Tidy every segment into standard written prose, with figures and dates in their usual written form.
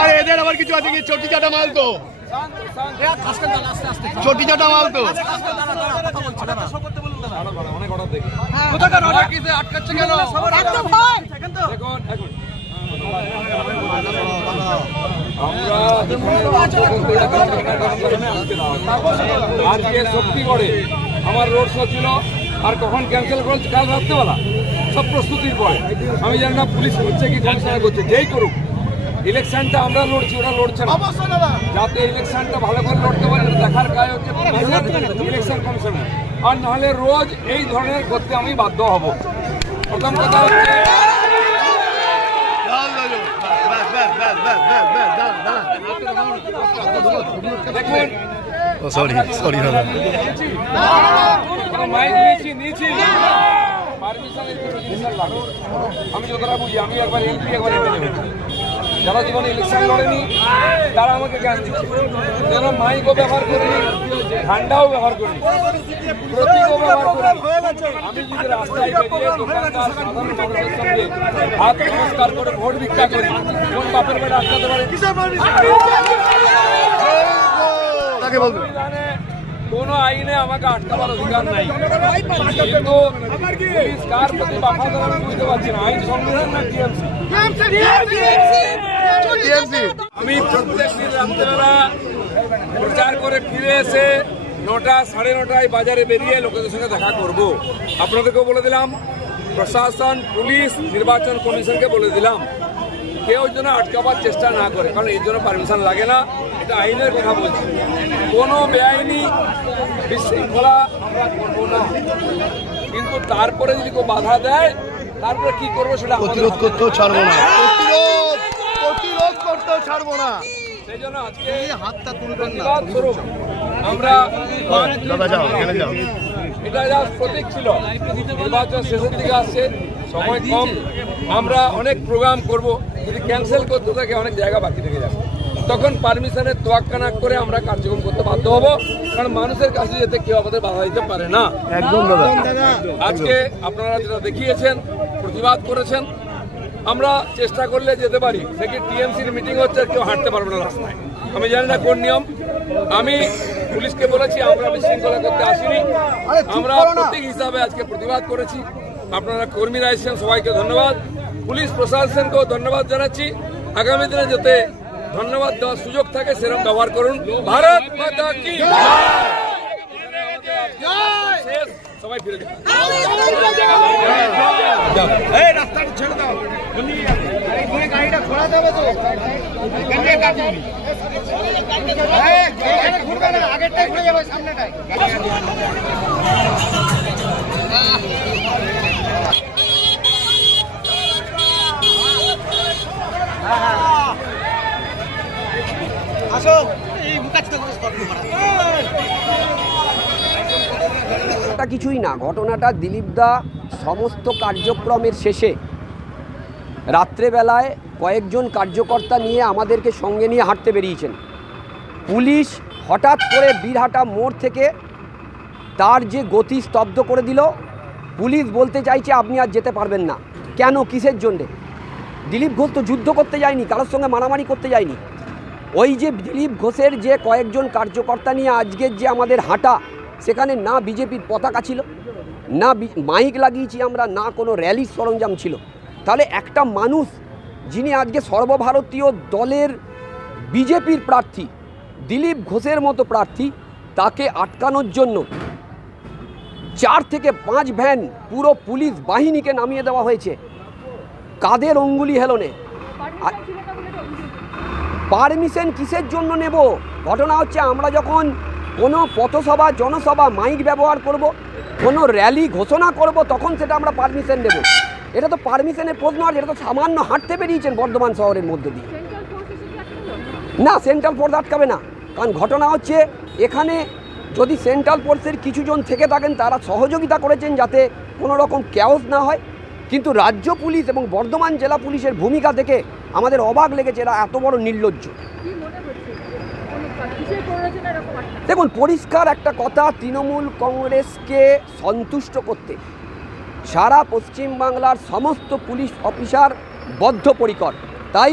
अरे এদের আবার কিছু আছে কি ছোটি চাটা মাল তো ছোটি চাটা মাল তো অনেক অর্ডার দেখি কোথাকার অর্ডার কিসে আটকাচ্ছে কেন একদম ভাই দেখুন আমরা আজকে শক্তিগড়ে আমার রোড শো ছিল আর কখন ক্যান্সেল করছে কাল রাত্রেবেলা সব প্রস্তুতির পরে আমি জানি না পুলিশ হচ্ছে কি কমিশনার করছে যেই করুক ইলেকশনটা আমরা লড়ছি ওরা লড়ছে না যাতে ইলেকশনটা ভালো করে লড়তে পারে দেখার কাজ হচ্ছে ইলেকশন কমিশনার আর নাহলে রোজ এই ধরনের করতে আমি বাধ্য হব প্রথম কথা হচ্ছে দেখুন মাইক নিয়েছি আমি যতটা বুঝি আমি একবার এমপি একবার এমএলএ হয়েছি যারা জীবনে ইলেকশন লড়েনি তারা আমাকে জ্ঞান দিচ্ছে যারা মাইকও ব্যবহার করিনি ঠান্ডাও ব্যবহার করিনি প্রতীকও ব্যবহার করিনি আমি যদি রাস্তায় বেরিয়ে দোকানদার সাধারণ মানুষের সঙ্গে হাত নমস্কার করে ভোট ভিক্ষা করি কোন বাপের বেড়ে আসতে পারে কোনো আইনে আমাকে আটকাবার অধিকার নাই, কিন্তু পুলিশ কার প্রতি বাফাদার আমি বুঝতে পারছি না। আইন সংবিধান না টিএমসি? আমি প্রত্যেক দিন রাত্রেবেলা প্রচার করে ফিরে এসে 9টা সাড়ে 9টায় বাজারে বেরিয়ে লোকেদের সঙ্গে দেখা করব। আপনাদেরকেও বলে দিলাম, প্রশাসন, পুলিশ, নির্বাচন কমিশনকে বলে দিলাম কেউ যেন আটকাবার চেষ্টা না করে, কারণ এর জন্য পারমিশন লাগে না। এটা আইনের কথা বলছি। কোনো বেআইনি বিশৃঙ্খলা আমরা করবো না, কিন্তু তারপরে যদি কেউ বাধা দেয় তারপরে কি করবো সেটা প্রতিরোধ করতেও ছাড়বো না, প্রতিরোধ করতেও ছাড়বো না। সেই জন্য আজকে হাতটা তুলবেন না স্বরূপ আমরা এটা যা প্রতীক ছিল, নির্বাচন শেষের দিকে আসছে, সময় কম, আমরা অনেক প্রোগ্রাম করব। যদি ক্যান্সেল করতে থাকে অনেক জায়গা বাকি থেকে যাবে, তখন পারমিশনের তোয়াক্কা না করে আমরা কার্যক্রম করতে বাধ্য হব, কারণ মানুষের কাছে যেতে কেউ আমাদের বাধা দিতে পারে না। একদম দাদা, আজকে আপনারা যেটা দেখিয়েছেন, প্রতিবাদ করেছেন, আমরা চেষ্টা করলে যেতে পারি। দেখি টিএমসির মিটিং হচ্ছে, কেউ হাঁটতে পারবে না রাস্তায়। আমি জানি না কোন নিয়ম। আমি পুলিশকে বলেছি আমরা বিশৃঙ্খলা করতে আসিনি, আমরা প্রতীক হিসাবে আজকে প্রতিবাদ করেছি। আপনারা কর্মীরা এসেছেন, সবাইকে ধন্যবাদ। পুলিশ প্রশাসনকেও ধন্যবাদ জানাচ্ছি। আগামী দিনে যাতে ধন্যবাদ দেওয়ার সুযোগ থাকে সেরকম ব্যবহার করুন। ভারত মাতা কি জয়। সবাই ফিরে যান। রাস্তাটা ছেড়ে দাও, গাড়িটা ঘোরা যাবে তো, ঘুরবে না, আগেরটাই ঘুরে যাবে, সামনেটাই। কিছুই না, ঘটনাটা দিলীপ দা সমস্ত কার্যক্রমের শেষে রাত্রেবেলায় কয়েকজন কার্যকর্তা নিয়ে আমাদেরকে সঙ্গে নিয়ে হাঁটতে বেরিয়েছেন। পুলিশ হঠাৎ করে বীরহাটা মোড় থেকে তার যে গতি স্তব্ধ করে দিল। পুলিশ বলতে চাইছে আপনি আর যেতে পারবেন না। কেন, কিসের জন্যে? দিলীপ ঘোষ তো যুদ্ধ করতে যায়নি, কারোর সঙ্গে মারামারি করতে যায়নি। ওই যে দিলীপ ঘোষের যে কয়েকজন কার্যকর্তা নিয়ে আজকের যে আমাদের হাঁটা, সেখানে না বিজেপির পতাকা ছিল, না মাইক লাগিয়েছি আমরা, না কোনো র্যালির সরঞ্জাম ছিল। তাহলে একটা মানুষ যিনি আজকে সর্বভারতীয় দলের বিজেপির প্রার্থী, দিলীপ ঘোষের মতো প্রার্থী, তাকে আটকানোর জন্য 4 থেকে 5 ভ্যান পুরো পুলিশ বাহিনীকে নামিয়ে দেওয়া হয়েছে। কাদের অঙ্গুলি হেলনে? পারমিশন কিসের জন্য নেব? ঘটনা হচ্ছে আমরা যখন কোনো পথসভা, জনসভা, মাইক ব্যবহার করব, কোনো র্যালি ঘোষণা করব, তখন সেটা আমরা পারমিশন নেব। এটা তো পারমিশনের প্রশ্ন আর, এটা তো সামান্য হাঁটতে বেরিয়েছেন বর্ধমান শহরের মধ্যে দিয়ে। না, সেন্ট্রাল ফোর্স আটকাবে না, কারণ ঘটনা হচ্ছে এখানে যদি সেন্ট্রাল ফোর্সের কিছুজন থেকে থাকেন তারা সহযোগিতা করেছেন যাতে কোনো রকম ক্যাওস না হয়, কিন্তু রাজ্য পুলিশ এবং বর্ধমান জেলা পুলিশের ভূমিকা দেখে আমাদের অবাক লেগেছে, এরা এত বড় নির্লজ্জ। দেখুন, পরিষ্কার একটা কথা, তৃণমূল কংগ্রেসকে সন্তুষ্ট করতে সারা পশ্চিমবাংলার সমস্ত পুলিশ অফিসার বদ্ধপরিকর। তাই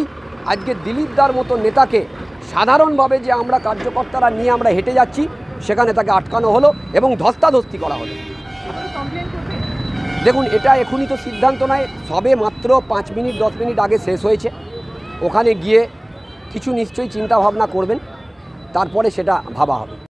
আজকে দিলীপ দার মতো নেতাকে সাধারণভাবে যে আমরা কার্যকর্তারা নিয়ে আমরা হেঁটে যাচ্ছি, সেখানে তাকে আটকানো হলো এবং ধস্তাধস্তি করা হলো। দেখুন, এটা এখনই তো সিদ্ধান্ত নয়, সবে মাত্র 5 মিনিট 10 মিনিট আগে শেষ হয়েছে। ওখানে গিয়ে কিছু নিশ্চয়ই চিন্তা ভাবনা করবেন, তারপরে সেটা ভাবা হবে।